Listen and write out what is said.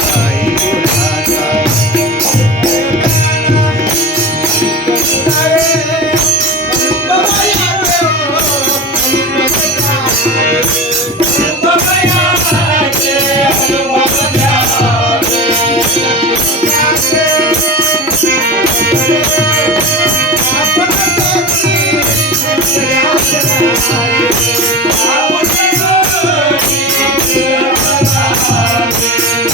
Bye.